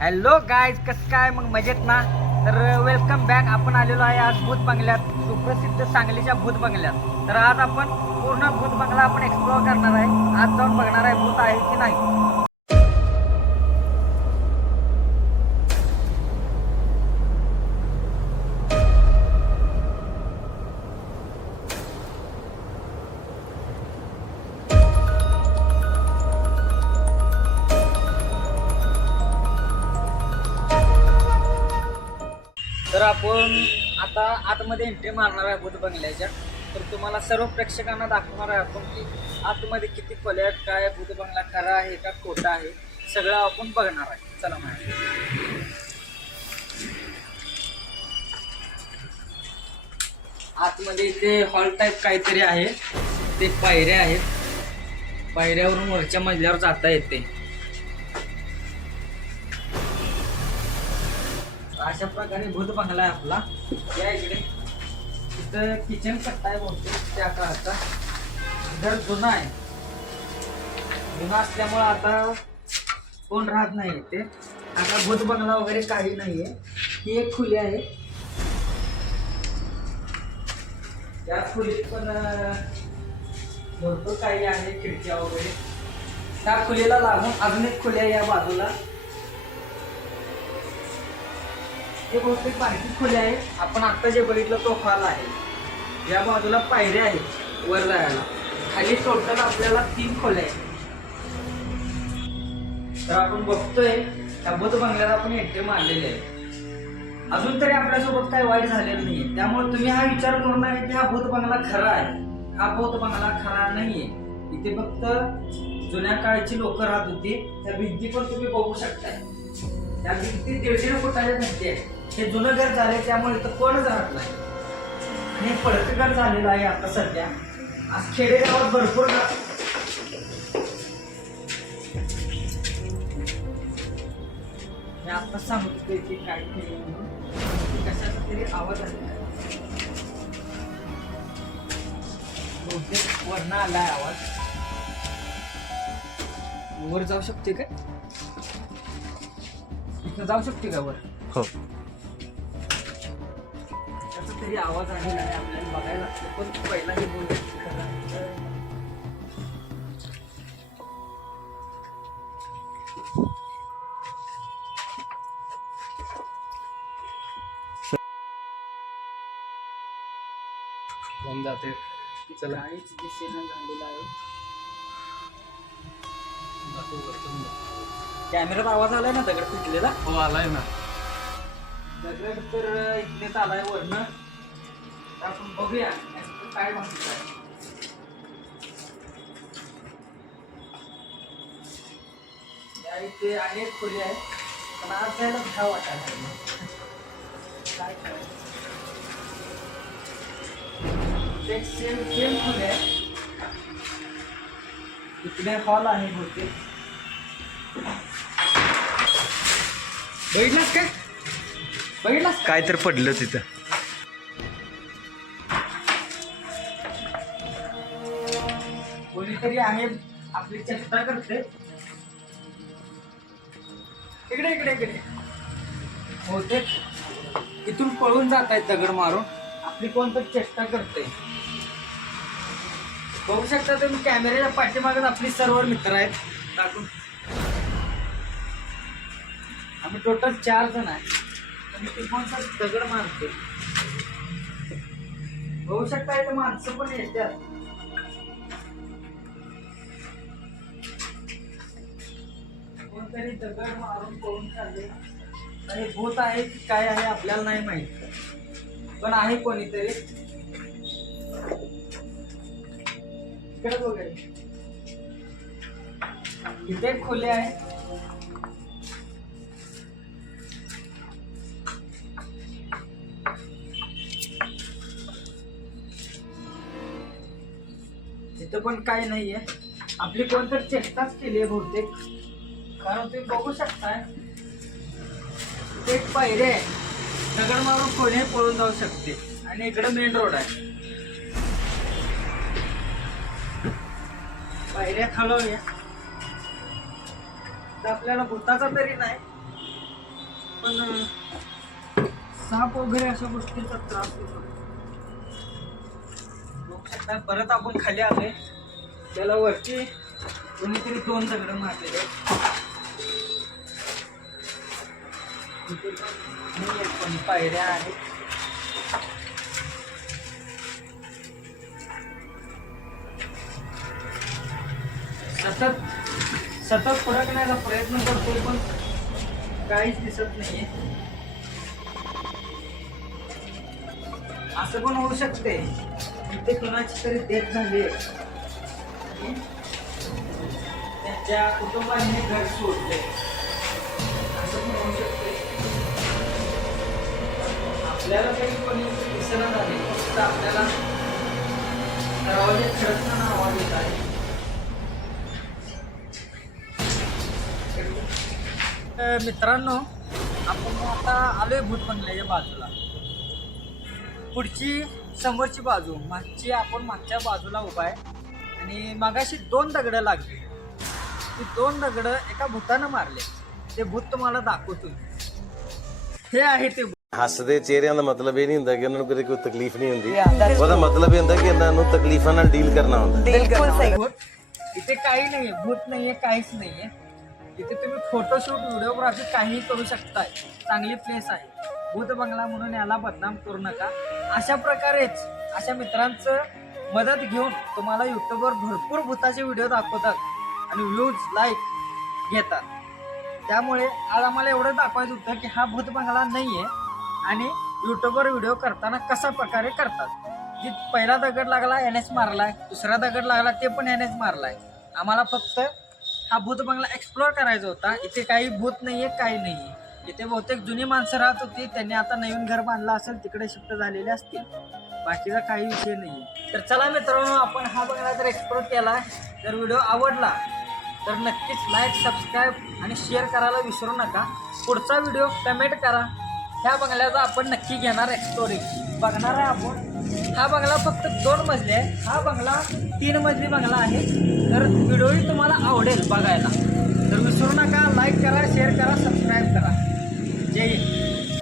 Hello guys कसं काय? मग मजेत ना? तर uh, वेलकम बॅक आपण आलेलो आहे आज भूत बंगल्यात. सुप्रसिद्ध सांगलीच्या भूत बंगल्यात. तर आज आपण पूर्ण भूत बंगला आपण एक्सप्लोअर करणार आहे. आज जाऊन बघणार आहे भूत आहे की नाही. तर आपण आता आतमध्ये एंट्री मारणार आहे भूत बंगल्याच्या. तर तुम्हाला सर्व प्रेक्षकांना दाखवणार आहे आपण की आतमध्ये किती खोल्या आहेत काय भूत बंगला खरा आहे का खोटा आहे सगळं आपण बघणार आहे. चला मॅडम आतमध्ये इथे हॉल टाईप काहीतरी आहे. ते पायऱ्या आहेत. पायऱ्यावरून वरच्या मजल्यावर जाता येते. अशा प्रकारे भूत बंगला आहे आपला. या इकडे. तिथं किचन कट्टा आहे बहुतेक त्या काळाचा. घर जुना आहे. जुना असल्यामुळं आता कोण राहत नाही ते आता भूत बंगला वगैरे काही नाहीये. ही एक खुली आहे. या खोलीत पण भरपूर काही आहे खिडक्या वगैरे. त्या खुलीला लागून अजून एक खुली आहे या बाजूला. हे बहुतेक पार्किंग खोली आहे आपण आत्ता जे बघितलं तो हॉल आहे. या बाजूला पायऱ्या आहेत वर जायला. खाली टोटल आपल्याला तीन खोल्या आहेत. तर आपण बघतोय त्या बुध बंगल्यात आपण एकटे मारलेले आहे अजून तरी आपल्यासोबत काही वाईट झालेलं नाहीये. त्यामुळे तुम्ही हा विचार करू नये की हा भूत बंगला खरा आहे. हा भूत बंगला खरा नाहीये. इथे फक्त जुन्या काळची लोक राहत होती. त्या भिंती पण तुम्ही बघू शकताय. त्या भिंती दीड दीड फुटाच्या भिंती आहे. हे जुनं घर झाले त्यामुळे तर कोणच राहत नाही. आणि हे घर झालेलं आहे आता सध्या. आज खेडेगावात भरपूर गा- मी आता सांगतोय की काय केलं म्हणून. कशाचा तरी आवाज आला. बहुतेक वरनं आलाय आवाज. वर जाऊ शकते का इथं जाऊ शकते का वर? हो. तरी आवाज आहे आपल्याला बघायला लागतं. पण पहिला हे बोलले कोण जाते. चला. काहीच दिसेना झालेला आहे. आवाज आलाय ना दगड फुटलेला? हो आलाय ना. दगड तर इथलेच आलाय वरनं. तर आपण बघूया काय म्हणतो आहे या इथे अनेक खोली आहेत पण आज जायला भाव वाटायला काय करायचं? एक सेम सेम खोली आहे. इकडे हॉल आहे बहुतेक. बघितलास काय? बघितलास काय? तर पडलं तिथं. तरी आहे आपली चेष्टा करते इकडे इकडे इकडे. होते इथून पळून जात आहेत दगड मारून. आपली कोणतरी चेष्टा करते बघू शकता तुम्ही कॅमेऱ्याच्या पाठीमागत आपली सर्व मित्र आहेत. टाकून. आम्ही टोटल चार जण आहे. आणि ते कोणता दगड मारते बघू शकता माणसं पण येतात. कोणतरी दगड मारून पळून चालले आणि भूत आहे की काय आहे आपल्याला नाही माहीत. पण आहे कोणीतरी. इकडे वगैरे इथे खुले आहे. इथं पण काही नाहीये. आपली कोणतरी चेष्टाच केली आहे बहुतेक. कारण तुम्ही बघू शकताय ते एक आहे दगड मारून कोणी पळून जाऊ शकते. आणि इकडे मेन रोड आहे. पायऱ्या खालवूया तर आपल्याला भूताचा तरी नाही पण साप वगैरे अशा गोष्टीचा त्रास होतो. बघू शकता परत आपण खाली आलोय. त्याला वरती कोणीतरी दोन दगड मारलेले पण पायऱ्या आहेत सतत सतत फडकण्याचा प्रयत्न करतोय पण काहीच दिसत नाहीये. असं पण होऊ शकते. इथे कुणाची तरी देख झाली आहे. त्यांच्या कुटुंबाने घर सोडले असं पण होऊ शकते. आपल्याला काही कोणी दिसणं झाले फक्त आपल्याला आवाज येत आहे. मित्रांनो आपण आता आलोय भूत बंगल्याच्या बाजूला. पुढची समोरची बाजू मागची आपण मागच्या बाजूला उभा आहे. आणि मागाशी दोन दगडं लागली. ती दोन दगडं एका भूतानं मारले. ते भूत तुम्हाला दाखवतो. हे आहे ते भूत. ਹੱਸਦੇ ਚਿਹਰਿਆਂ ਦਾ ਮਤਲਬ ਇਹ ਨਹੀਂ ਹੁੰਦਾ ਕਿ ਉਹਨਾਂ ਨੂੰ ਕਦੇ ਕੋਈ ਤਕਲੀਫ ਨਹੀਂ ਹੁੰਦੀ ਉਹਦਾ ਮਤਲਬ ਇਹ ਹੁੰਦਾ ਕਿ ਇਹਨਾਂ ਨੂੰ ਤਕਲੀਫਾਂ ਨਾਲ ਡੀਲ ਕਰਨਾ ਹੁੰਦਾ भूत इथे काही नाहीये भूत नाहीये काहीच नाहीये इथे तुम्ही फोटोशूट व्हिडिओग्राफी काहीही करू शकताय चांगली प्लेस आहे भूत बंगला म्हणून याला बदनाम करू नका अशा प्रकारेच अशा मित्रांचं मदत घेऊन तुम्हाला युट्यूबवर भरपूर भूताचे व्हिडिओ दाखवतात आणि व्ह्यूज लाईक घेतात त्यामुळे आज आम्हाला एवढं दाखवायचं होतं की हा भूत बंगला नाहीये आणि युट्यूबवर व्हिडिओ करताना कशा प्रकारे करतात? जी पहिला दगड लागला एन एच मारला मारलाय. दुसरा दगड लागला ते पण एन एच मारला मारलाय. आम्हाला फक्त हा भूत बंगला एक्सप्लोअर करायचा होता. इथे काही भूत नाही आहे काही नाही आहे इथे बहुतेक जुनी माणसं राहत होती. त्यांनी आता नवीन घर बांधलं असेल तिकडे शिफ्ट झालेले असतील. बाकीचा काही विषय नाही तर चला मित्रांनो आपण हा बंगला जर एक्सप्लोर केला जर व्हिडिओ आवडला तर नक्कीच लाईक सबस्क्राईब आणि शेअर करायला विसरू नका. पुढचा व्हिडिओ कमेंट करा. ह्या बंगल्याचा आपण नक्की घेणार एक्सप्लोरिंग बघणार आहे आपण. हा बंगला फक्त दोन मजले आहे. हा बंगला तीन मजली बंगला आहे. तर व्हिडिओही तुम्हाला आवडेल बघायला. तर विसरू नका लाईक करा शेअर करा सबस्क्राईब करा. जय हिंद.